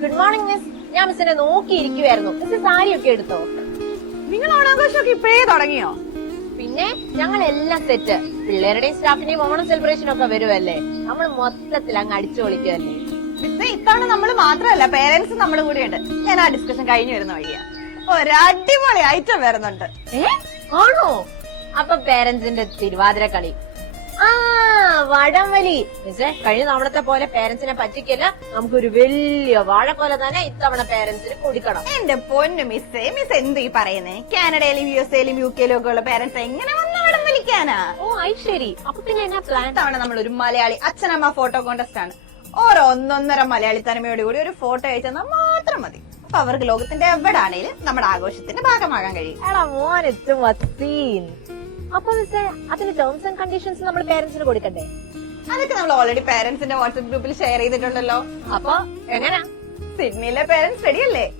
പേരൻസിനെ നോക്കിയിരിക്കുവായിരുന്നു. Miss sari ഒക്കെ എടുത്തോ? നിങ്ങൾ ഓണാഘോഷമൊക്കെ ഇപ്പഴേ തുടങ്ങിയോ? പിന്നെ ഞങ്ങൾ എല്ലാം സെറ്റ്. പിള്ളേരുടെയും സ്റ്റാഫിന്റെയും ഓണം സെലിബ്രേഷൻ ഒക്കെ വരുമല്ലേ നമ്മൾ മൊത്തത്തിൽ അങ്ങ് അടിച്ചു പൊളിക്കുമല്ലേ മിസ് ഇത്തവണ നമ്മൾ മാത്രമല്ല പേരൻസ് നമ്മുടെ കൂടെ ഉണ്ട് ഞാൻ ആ ഡിസ്കഷൻ കഴിഞ്ഞു വരുന്ന വഴിയാ. ഒരടിപൊളി ഐറ്റം വരുന്നുണ്ട്. ഏ? ആണോ? അപ്പൊ പേരൻസിന്റെ തിരുവാതിര കളി. ആ വടംവലി മിസ്സേ കഴിഞ്ഞ തവണത്തെ പോലെ പേരന്റ്സിനെ പറ്റിക്കല്ല നമുക്കൊരു വലിയ വാഴ പോലെ തന്നെ ഇത്തവണ പേരൻസിന് കൊടുക്കണം. എന്റെ പൊന്നു മിസ്സേ മിസ് എന്ത് ഈ പറയുന്നേ? കാനഡയിലും യു എസ് എയിലും യു കെയിലും ഒക്കെ ഉള്ള പേരൻസ് എങ്ങനെ വന്ന് അവിടെ വിളിക്കാനാ? ഓ അത് ശരി. അപ്പൊ പിന്നെ എന്നാ പ്ലാൻ തവണ നമ്മൾ ഒരു മലയാളി അച്ഛനമ്മ ഫോട്ടോ കോൺടെസ്റ്റ് ആണ്. ഓരോ ഒന്നൊന്നര മലയാളി തനിമയോട് കൂടി ഒരു ഫോട്ടോ അയച്ചാൽ മാത്രം മതി. അപ്പൊ അവർക്ക് ലോകത്തിന്റെ എവിടെ ആണെങ്കിലും നമ്മുടെ ആഘോഷത്തിന്റെ ഭാഗമാകാൻ കഴിയും. അപ്പൊ അതിന്റെ അതിന് ടേംസ് ആൻഡ് കണ്ടീഷൻസ് നമ്മൾ പേരന്റ്സിന് കൊടുക്കണ്ടേ? അതൊക്കെ നമ്മൾ ഓൾറെഡി പേരന്റ്സിന്റെ വാട്സ്ആപ്പ് ഗ്രൂപ്പിൽ ഷെയർ ചെയ്തിട്ടുണ്ടല്ലോ. അപ്പൊ എങ്ങനെയാ സിഡ്നിയിലെ പേരന്റ്സ് റെഡിയല്ലേ